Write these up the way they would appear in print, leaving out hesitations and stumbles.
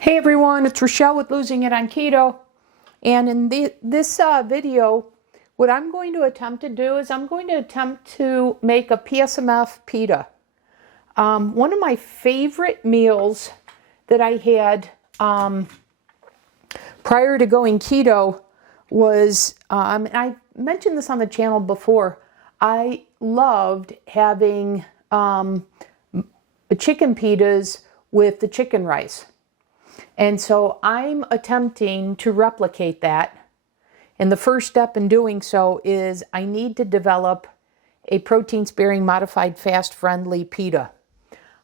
Hey everyone, it's Rochelle with Losing It on Keto. And in this video, what I'm going to attempt to do is I'm going to attempt to make a PSMF pita. One of my favorite meals that I had prior to going keto was, and I mentioned this on the channel before, I loved having chicken pitas with the chicken rice. And so I'm attempting to replicate that. And the first step in doing so is I need to develop a protein-sparing, modified, fast-friendly pita.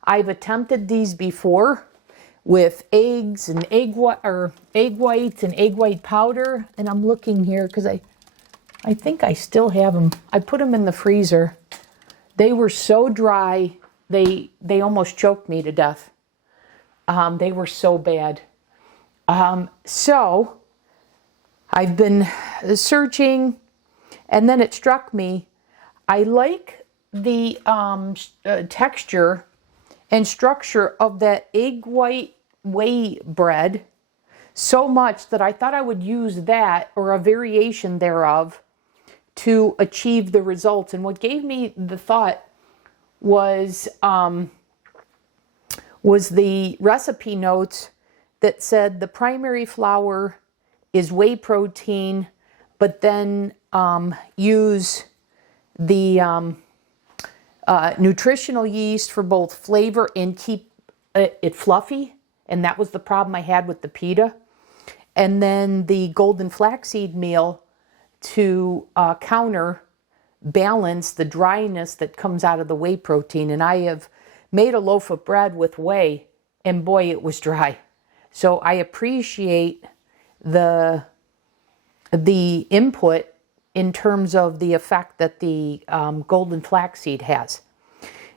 I've attempted these before with eggs and egg whites and egg white powder. And I'm looking here because I think I still have them. I put them in the freezer. They were so dry, they almost choked me to death. They were so bad. So I've been searching, and then it struck me, I like the texture and structure of that Egg White Whey Bread so much that I thought I would use that or a variation thereof to achieve the results. And what gave me the thought was the recipe notes that said the primary flour is whey protein, but then use the nutritional yeast for both flavor and keep it fluffy. And that was the problem I had with the pita. And then the Golden Flax Meal to counterbalance the dryness that comes out of the whey protein. And I have made a loaf of bread with whey, and boy, it was dry. So I appreciate the input in terms of the effect that the golden flaxseed has.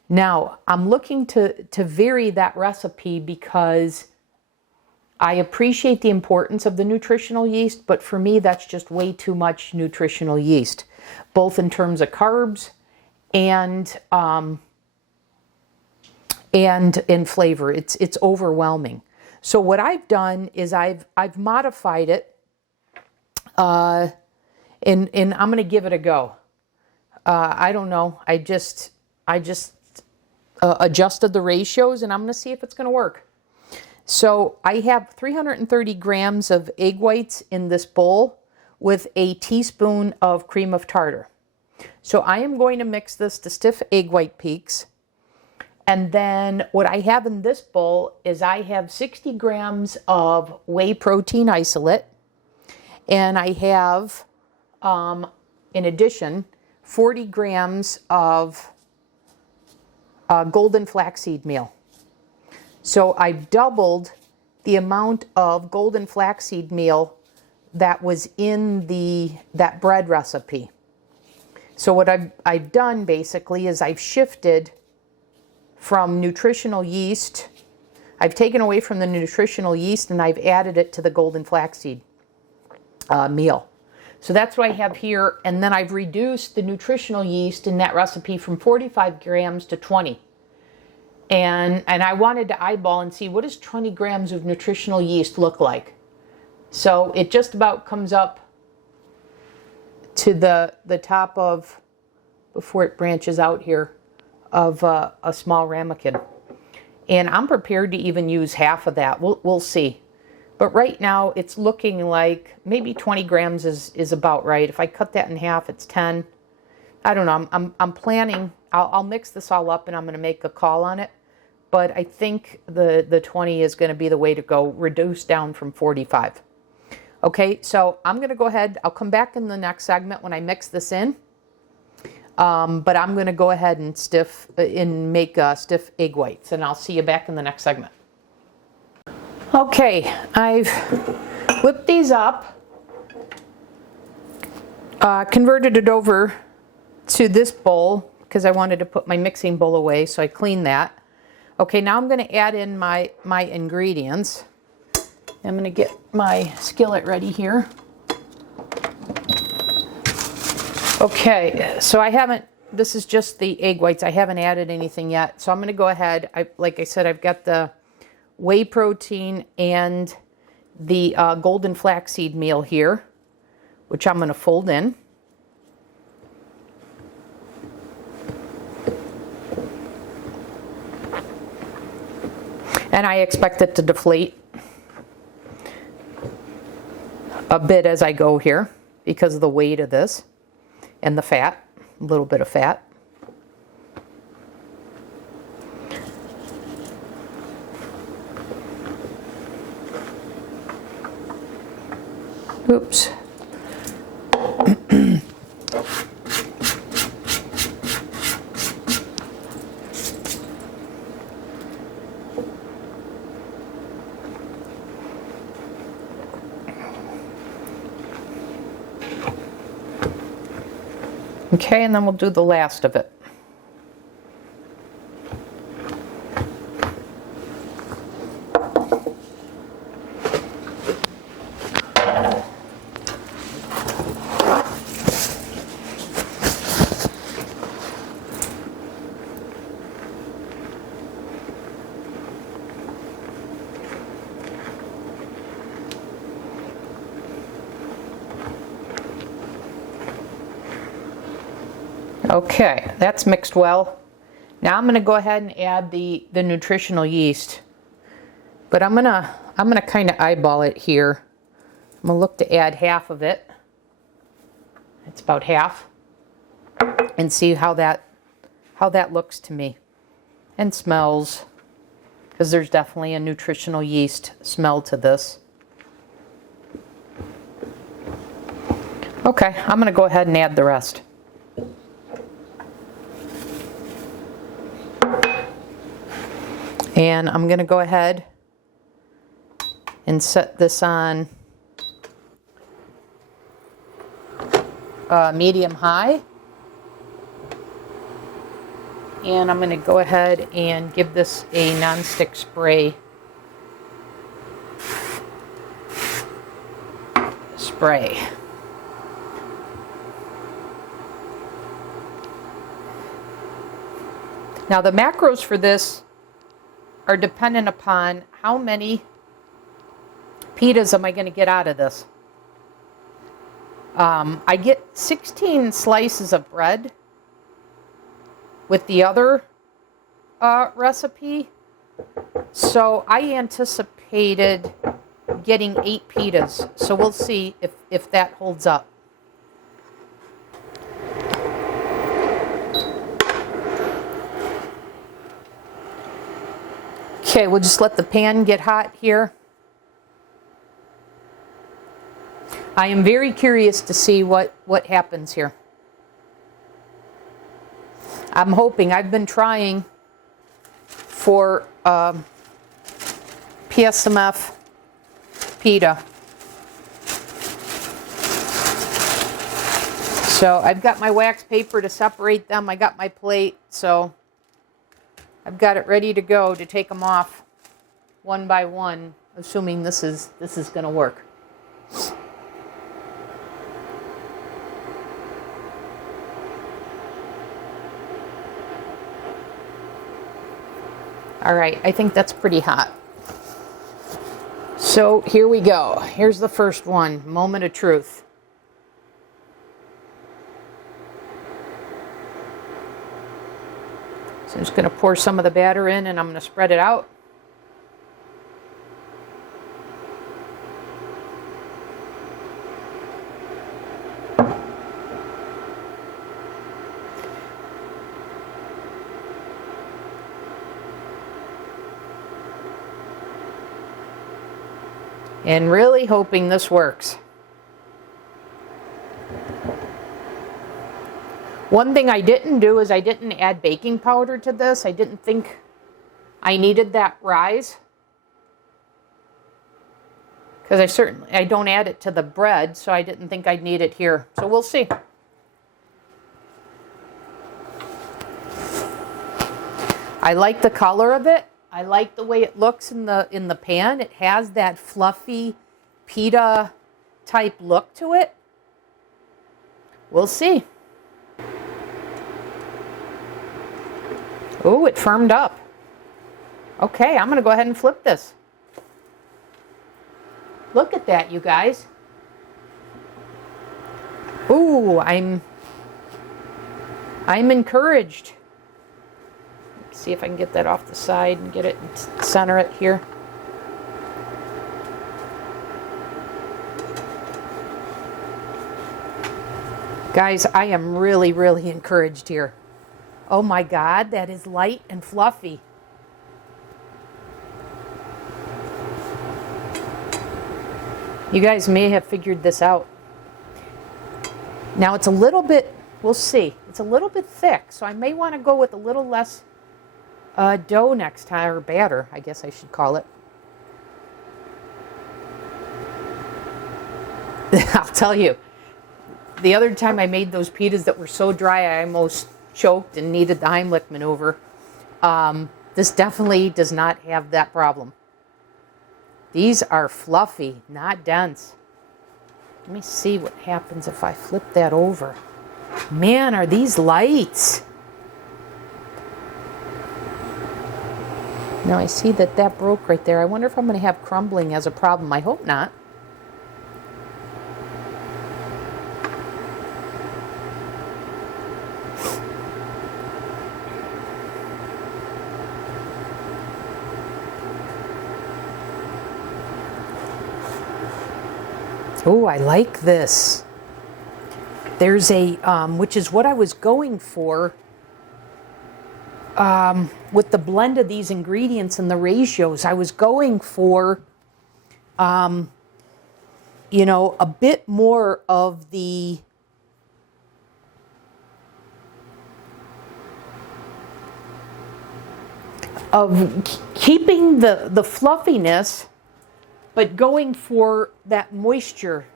Now, I'm looking to vary that recipe because I appreciate the importance of the nutritional yeast, but for me, that's just way too much nutritional yeast, both in terms of carbs and in flavor. It's overwhelming. So what I've done is I've modified it, and I'm going to give it a go. I don't know. I just adjusted the ratios, and I'm going to see if it's going to work. So I have 330 grams of egg whites in this bowl with a teaspoon of cream of tartar. So I am going to mix this to stiff egg white peaks. And then what I have in this bowl is I have 60 grams of whey protein isolate. And I have, in addition, 40 grams of golden flaxseed meal. So I've doubled the amount of golden flaxseed meal that was in that bread recipe. So what I've done basically is I've shifted from nutritional yeast. I've taken away from the nutritional yeast and I've added it to the golden flaxseed meal. So that's what I have here. And then I've reduced the nutritional yeast in that recipe from 45 grams to 20. And I wanted to eyeball and see what does 20 grams of nutritional yeast look like. So it just about comes up to the top of, before it branches out here, of a small ramekin. And I'm prepared to even use half of that. We'll see. But right now it's looking like maybe 20 grams is about right. If I cut that in half, it's 10. I don't know. I'm planning. I'll mix this all up and I'm going to make a call on it. But I think the 20 is going to be the way to go, reduce down from 45. Okay, so I'm going to go ahead. I'll come back in the next segment when I mix this in. But I'm going to go ahead and make stiff egg whites, and I'll see you back in the next segment. Okay, I've whipped these up, converted it over to this bowl because I wanted to put my mixing bowl away, so I cleaned that. Okay, now I'm going to add in my ingredients. I'm going to get my skillet ready here. Okay, so this is just the egg whites. I haven't added anything yet. So I'm going to go ahead. Like I said, I've got the whey protein and the golden flaxseed meal here, which I'm going to fold in. And I expect it to deflate a bit as I go here because of the weight of this and the fat, a little bit of fat. Oops. Okay, and then we'll do the last of it. Okay, that's mixed well. Now I'm going to go ahead and add the nutritional yeast. But I'm gonna kind of eyeball it here. I'm gonna look to add half of it. It's about half. And see how that looks to me. And smells. Because there's definitely a nutritional yeast smell to this. Okay, I'm gonna go ahead and add the rest. And I'm going to go ahead and set this on medium high. And I'm going to go ahead and give this a nonstick spray. Now the macros for this are dependent upon how many pitas am I going to get out of this. I get 16 slices of bread with the other recipe, so I anticipated getting 8 pitas, so we'll see if that holds up. Okay, we'll just let the pan get hot here. I am very curious to see what happens here. I'm hoping, I've been trying for PSMF pita. So I've got my wax paper to separate them. I got my plate, so I've got it ready to go to take them off one by one, assuming this is going to work. All right, I think that's pretty hot. So here we go. Here's the first one, moment of truth. So I'm just going to pour some of the batter in and I'm going to spread it out. And really hoping this works. One thing I didn't do is I didn't add baking powder to this. I didn't think I needed that rise. Because I don't add it to the bread, so I didn't think I'd need it here. So we'll see. I like the color of it. I like the way it looks in the pan. It has that fluffy pita type look to it. We'll see. Oh, it firmed up. Okay, I'm going to go ahead and flip this. Look at that, you guys. Ooh, I'm encouraged. Let's see if I can get that off the side and get it and center it here. Guys, I am really, really encouraged here. Oh my God, that is light and fluffy. You guys may have figured this out. Now it's a little bit, we'll see, it's a little bit thick, so I may want to go with a little less dough next time, or batter, I guess I should call it. I'll tell you, the other time I made those pitas that were so dry I almost choked and needed the Heimlich maneuver. This definitely does not have that problem. These are fluffy, not dense. Let me see what happens if I flip that over. Man, are these lights. Now I see that broke right there. I wonder if I'm going to have crumbling as a problem. I hope not. Oh, I like this. There's a, which is what I was going for with the blend of these ingredients and the ratios. I was going for, you know, a bit more of the keeping the fluffiness, but going for that moisture.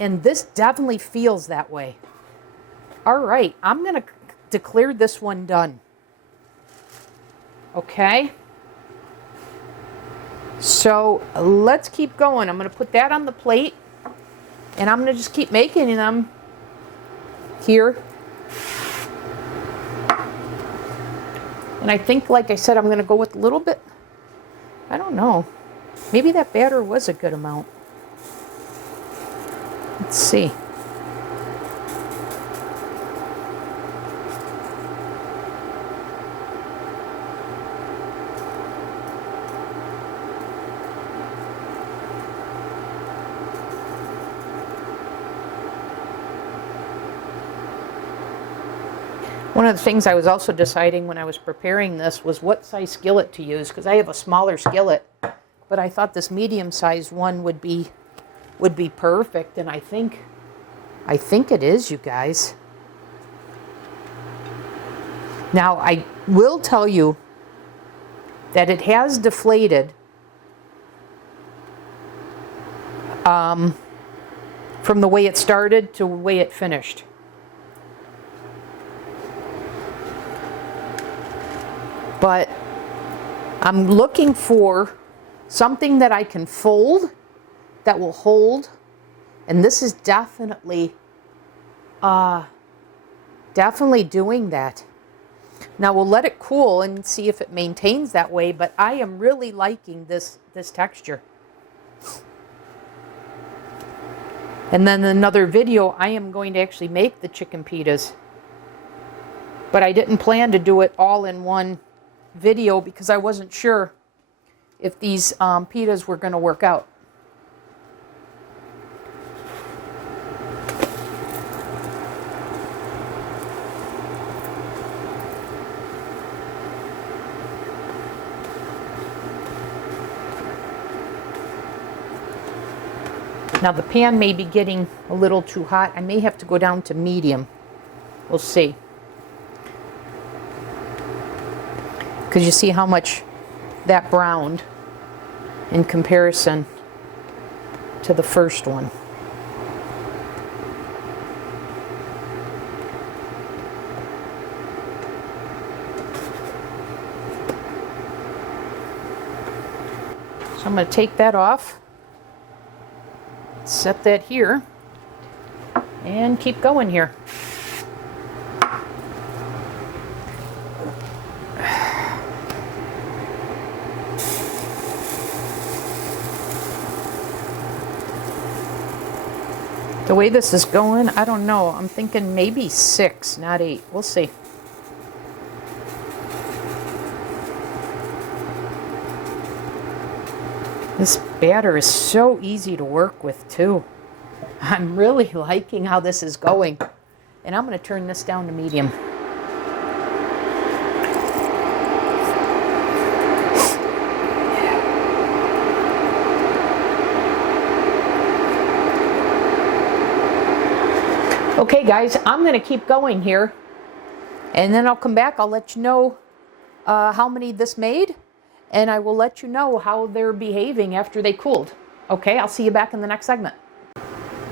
And this definitely feels that way. All right, I'm going to declare this one done. Okay. So let's keep going. I'm going to put that on the plate. And I'm going to just keep making them here. And I think, like I said, I'm going to go with a little bit, I don't know. Maybe that batter was a good amount. Let's see. One of the things I was also deciding when I was preparing this was what size skillet to use, because I have a smaller skillet, but I thought this medium-sized one would be perfect, and I think it is, you guys. Now, I will tell you that it has deflated from the way it started to the way it finished. But I'm looking for something that I can fold, that will hold, and this is definitely doing that. Now we'll let it cool and see if it maintains that way, but I am really liking this texture. And then another video, I am going to actually make the chicken pitas, but I didn't plan to do it all in one video because I wasn't sure if these pitas were going to work out. Now the pan may be getting a little too hot. I may have to go down to medium. We'll see. Because you see how much that browned in comparison to the first one. So I'm going to take that off, set that here, and keep going here. The way this is going, I don't know. I'm thinking maybe 6, not 8. We'll see. This batter is so easy to work with too. I'm really liking how this is going. And I'm going to turn this down to medium. Okay guys, I'm going to keep going here. And then I'll come back. I'll let you know how many this made. And I will let you know how they're behaving after they cooled. Okay, I'll see you back in the next segment.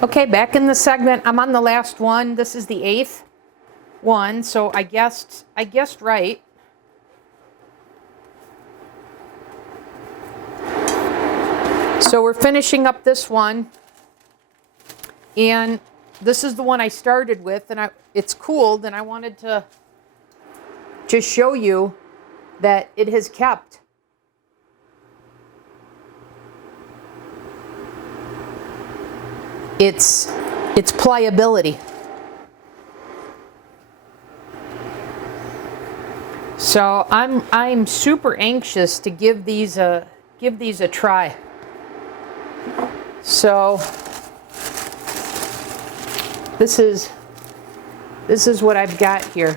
Okay, back in the segment. I'm on the last one. This is the 8th one, so I guessed right. So we're finishing up this one. And this is the one I started with, and it's cooled, and I wanted to just show you that it has kept its pliability. So I'm super anxious to give these a try. So this is what I've got here.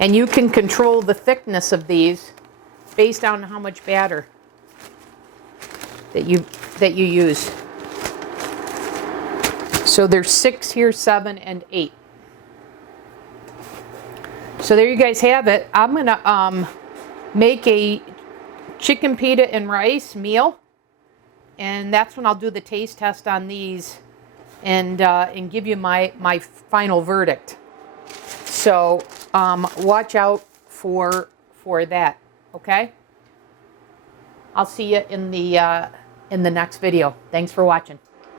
And you can control the thickness of these based on how much batter that you use. So there's 6 here, 7, and 8. So there you guys have it. I'm gonna make a chicken pita and rice meal, and that's when I'll do the taste test on these and give you my final verdict. So watch out for that. Okay. I'll see you in the next video. Thanks for watching.